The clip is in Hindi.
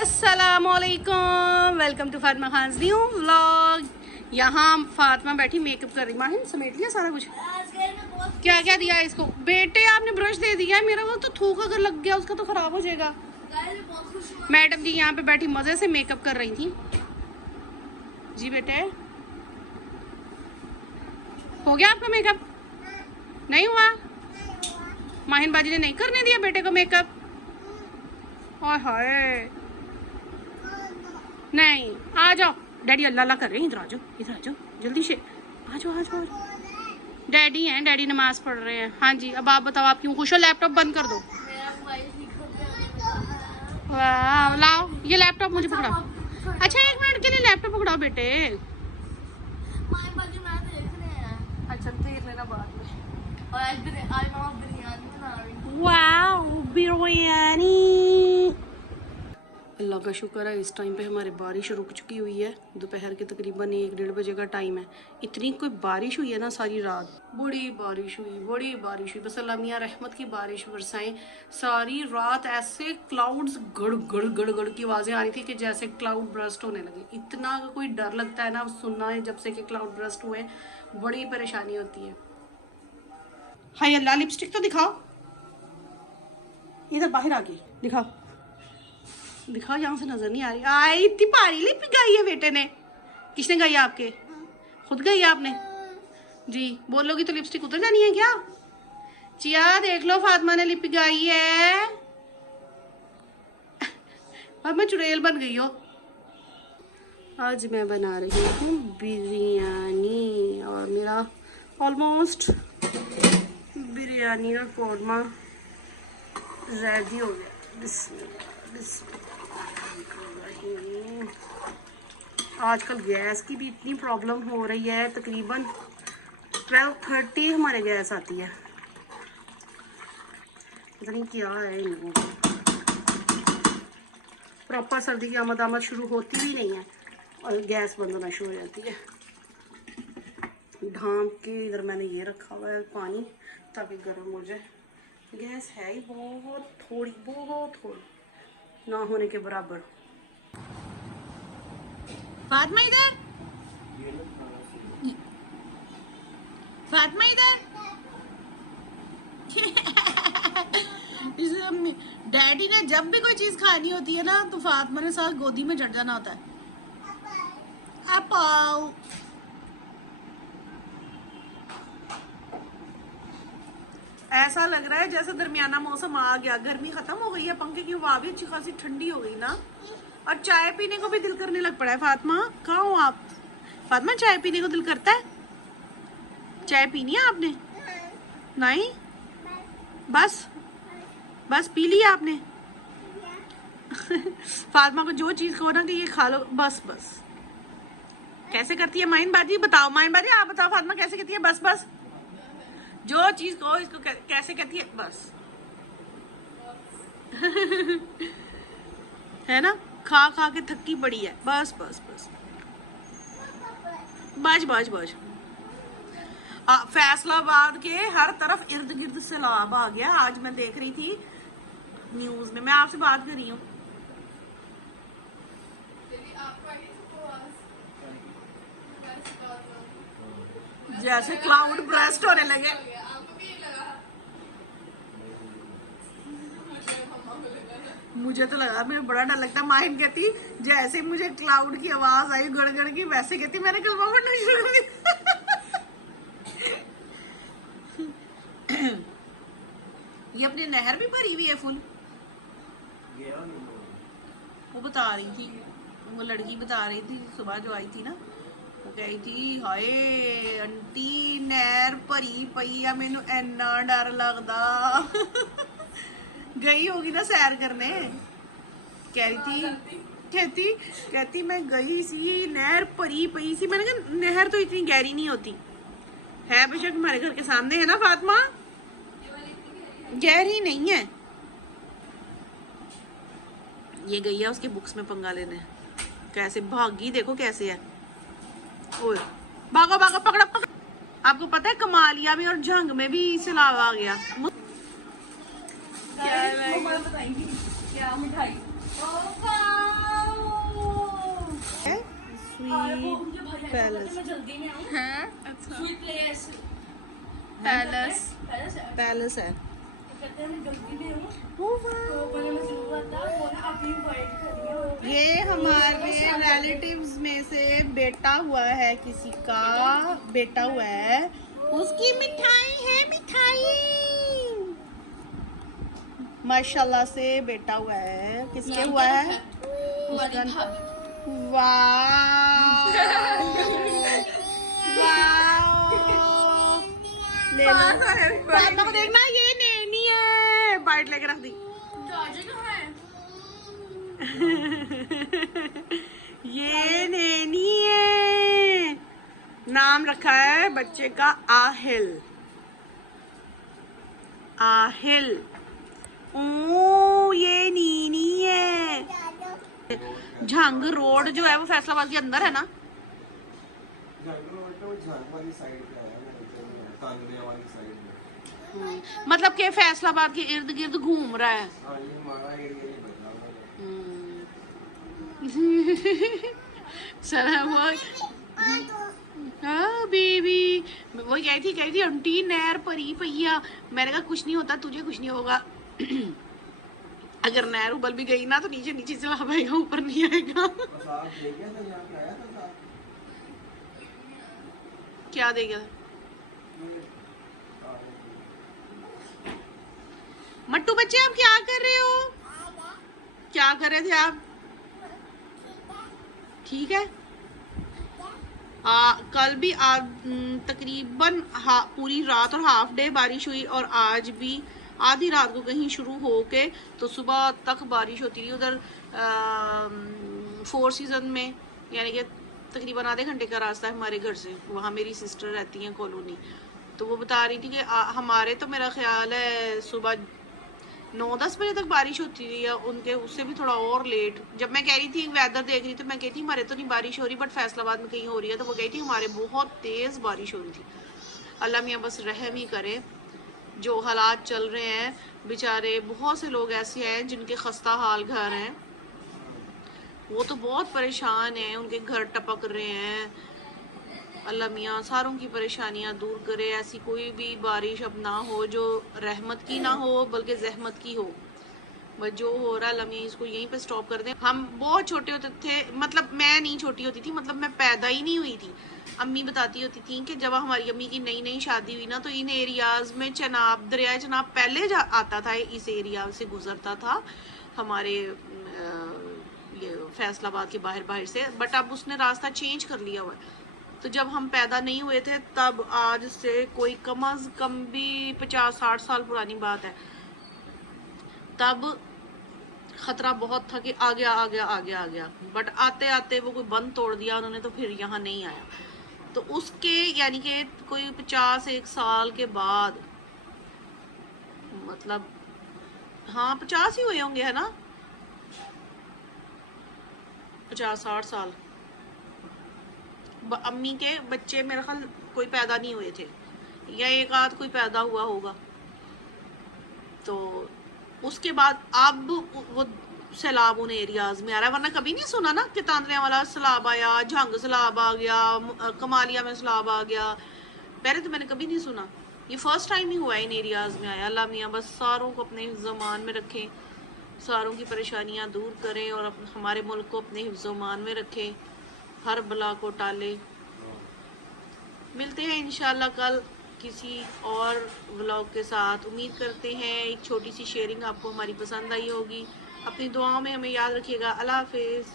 अस्सलामुअलैकुम, welcome to Fatima Khan's new vlog. यहाँ फातिमा बैठी मेकअप कर रही। माहिन समेट लिया सारा कुछ? क्या क्या दिया इसको? बेटे आपने ब्रश दे दिया, मेरा वो तो थूक अगर लग गया उसका तो खराब हो जाएगा। मैडम जी यहाँ पे बैठी मजे से मेकअप कर रही थी। जी बेटे, हो गया आपका मेकअप? नहीं हुआ? माहिन बाजी ने नहीं करने दिया बेटे को मेकअप? हाय नहीं, आ जाओ, डैडी अल्लाह अल्लाह कर रहे हैं। इधर आ जाओ, इधर आ जाओ, जल्दी से आ जाओ, आ जाओ। डैडी हैं, डैडी नमाज पढ़ रहे हैं। हाँ जी, अब आप बताओ, आप क्यों खुश हो? लैपटॉप बंद कर दो। वाह, लाओ ये लैपटॉप मुझे पकड़ाओ। अच्छा 1 मिनट के लिए लैपटॉप पकड़ाओ बेटे। अच्छा देख लेना बाद में। वाह बिरयानी, अल्लाह का शुक्र है इस टाइम पे हमारे बारिश रुक चुकी हुई है। दोपहर के तकरीबन 1-1:30 बजे का टाइम है। इतनी कोई बारिश हुई है ना सारी रात, बड़ी बारिश हुई, बड़ी बारिश हुई। बस अल्लाह मियां रहमत की बारिश बरसाएं। सारी रात ऐसे क्लाउड्स गड़ गड़ गड़ गड़ की आवाज़ें आ रही थी कि जैसे क्लाउड ब्रस्ट होने लगे। इतना कोई डर लगता है ना सुनना है जब से कि क्लाउड ब्रस्ट हुए, बड़ी परेशानी होती है। हाय अल्लाह, लिपस्टिक तो दिखाओ, इधर बाहर आके दिखाओ, दिखाओ, यहाँ से नजर नहीं आ रही। आई इतनी भारी लिप गाई है बेटे ने। किसने गाई है? आपके खुद गाई है आपने? जी, बोलोगी तो लिपस्टिक उतर जानी है क्या? चिया देख लो, फातिमा ने लिप गाई है। अब मैं चुड़ैल बन गई हो। आज मैं बना रही हूँ बिरयानी और मेरा ऑलमोस्ट बिरयानी का कौरमा रेडी हो गया। आजकल गैस की भी इतनी प्रॉब्लम हो रही है। तकरीबन 12:30 हमारे गैस आती है। पता नहीं क्या है इन लोगों को। प्रॉपर सर्दी की आमद शुरू होती भी नहीं है और गैस बंद होना शुरू हो जाती है। ढांप के इधर मैंने ये रखा हुआ है पानी ताकि गर्म हो जाए। गैस है ही बहुत थोड़ी ना होने के बराबर। फातिमा इधर, फातिमा इधर। डैडी ने जब भी कोई चीज खानी होती है ना तो फातिमा ने साथ गोदी में चढ़ जाना होता है। अपाओ ऐसा लग रहा है जैसे दरमियाना मौसम आ गया, गर्मी खत्म हो गई है, पंखे की हवा भी अच्छी खासी ठंडी हो गई ना, और चाय पीने को भी दिल करने लग पड़ा है। फातिमा कहाँ हो आप? फातिमा चाय पीने को दिल करता है? चाय पीनी है आपने? नहीं, बस बस पी लिया आपने? फातिमा को जो चीज कहो ना कि ये खा लो, बस बस। कैसे करती है माइन बाजी? बताओ माइन बाजी, आप बताओ फातिमा कैसे कहती है बस बस? जो चीज कहो इसको कैसे कहती है बस? है ना, खा खा के थकी पड़ी है, बस बस बस बाज बाज बाज। फैसलाबाद के हर तरफ इर्द गिर्द सैलाब आ गया। आज मैं देख रही थी न्यूज में, मैं आपसे बात कर रही हूँ। जैसे क्लाउड ब्रस्ट होने लगे। मुझे तो लगा, मुझे बड़ा डर लगता। माहिन कहती जैसे मुझे क्लाउड की आवाज आई गड़गड़ की, वैसे कहती मैंने कलमा पढ़ना शुरू कर दिया। ये अपनी नहर भी भरी हुई है फुल। वो बता रही थी, वो लड़की बता रही थी सुबह जो आई थी ना, वो कही थी हाय आंटी नहर भरी पई आ, मैनू इन्ना डर लगदा। गई होगी ना सैर करने, कह रही थी, कहती मैं गई सी, नहर भरी पई सी। मैंने कहा नहर तो इतनी गहरी नहीं होती है, बेशक हमारे घर के सामने है ना फातिमा, गहरी नहीं है। ये गई है उसके बुक्स में पंगा लेने। कैसे भागी, देखो कैसे है। ओए भागो भागो, पकड़ो पकड़ो। आपको पता है कमालिया में और झंग में भी सैलाब आ गया। क्या मिठाई पैलेस जल्दी में आऊं। हाँ अच्छा स्वीट प्लेस पैलेस पैलेस है। पैलेस है। कहते हैं मैं जल्दी में हूँ तो बोले मैं जरूर आता वो ना अभी इनवाइट कर रही हूँ। ये हमारे रिलेटिव्स में से बेटा हुआ है, किसी का बेटा हुआ है, उसकी मिठाई है, मिठाई माशाल्लाह से बेटा हुआ है। किसके हुआ है? उसका वाह ले लो। फातिमा को देखना, ये नैनी है, बाइट लेके रख दी। ये नैनी है, नाम रखा है बच्चे का आहिल। आहिल ओ ये नीनी है। झांग रोड जो है वो फैसलाबाद के अंदर है ना? मतलब के फैसलाबाद के इर्द गिर्द घूम रहा है। हाँ बेबी, वो कही थी आंटी नहर परी पैया। मैंने कहा कुछ नहीं होता, तुझे कुछ नहीं होगा। अगर नहर उबल भी गई ना तो नीचे नीचे चला पाएगा, ऊपर नहीं आएगा। क्या देगा? मट्टू बच्चे आप क्या कर रहे हो? क्या कर रहे थे आप? ठीक है। कल भी तकरीबन पूरी रात और हाफ डे बारिश हुई, और आज भी आधी रात को कहीं शुरू होके तो सुबह तक बारिश होती रही। उधर 4 सीजन में, यानी कि तकरीबन आधे घंटे का रास्ता है हमारे घर से, वहाँ मेरी सिस्टर रहती हैं कॉलोनी। तो वो बता रही थी कि हमारे तो मेरा ख्याल है सुबह 9-10 बजे तक बारिश होती थी, या उनके उससे भी थोड़ा और लेट। जब मैं कह रही थी वेदर देख रही थी, मैं कहती हमारे तो नहीं बारिश हो रही, बट फैसलाबाद में कहीं हो रही है। तो वो कही थी हमारे बहुत तेज़ बारिश हो रही थी। अल्लाह मियाँ बस रहम ही करे। जो हालात चल रहे हैं बेचारे, बहुत से लोग ऐसे हैं जिनके खस्ता हाल घर हैं, वो तो बहुत परेशान हैं, उनके घर टपक रहे हैं। अल्लाह मियाँ सारों की परेशानियाँ दूर करे। ऐसी कोई भी बारिश अब ना हो जो रहमत की ना हो बल्कि जहमत की हो। बस जो हो रहा है अल्लाह मियाँ इसको यहीं पे स्टॉप कर दें। हम बहुत छोटे होते थे, मतलब मैं नहीं छोटी होती थी, मतलब मैं पैदा ही नहीं हुई थी। अम्मी बताती होती थी कि जब हमारी अम्मी की नई नई शादी हुई ना, तो इन एरियाज में चनाब, दरिया चनाब पहले आता था, इस एरिया से गुजरता था हमारे ये फैसलाबाद के बाहर से, बट अब उसने रास्ता चेंज कर लिया हुआ है। तो जब हम पैदा नहीं हुए थे तब आज से कोई कम अज कम भी 50-60 साल पुरानी बात है, तब खतरा बहुत था कि आ गया, बट आते आते वो कोई बंद तोड़ दिया उन्होंने, तो फिर यहाँ नहीं आया। तो उसके यानी कि कोई 51 साल के बाद, मतलब हाँ 50 ही हुए होंगे, है ना, 50-60 साल। अम्मी के बच्चे मेरे ख्याल कोई पैदा नहीं हुए थे, या एक आध कोई पैदा हुआ होगा। तो उसके बाद अब वो सैलाब उन एरियाज में आ रहा है, वरना कभी नहीं सुना ना कि तांदरिया वाला सैलाब आया, झंग सैलाब आ गया, कमालिया में सैलाब आ गया। पहले तो मैंने कभी नहीं सुना, ये फर्स्ट टाइम ही हुआ है इन एरियाज में आया। अल्लाह मियाँ बस सारों को अपने हिफ्ज़-ओ-मान में रखें, सारों की परेशानियाँ दूर करें, और हमारे मुल्क को अपने हिफ्ज़-ओ-मान में रखें, हर बला को टाले। मिलते हैं इंशाल्लाह कल किसी और व्लॉग के साथ। उम्मीद करते हैं एक छोटी सी शेयरिंग आपको हमारी पसंद आई होगी। अपनी दुआओं में हमें याद रखिएगा। अल्लाह हाफिज़।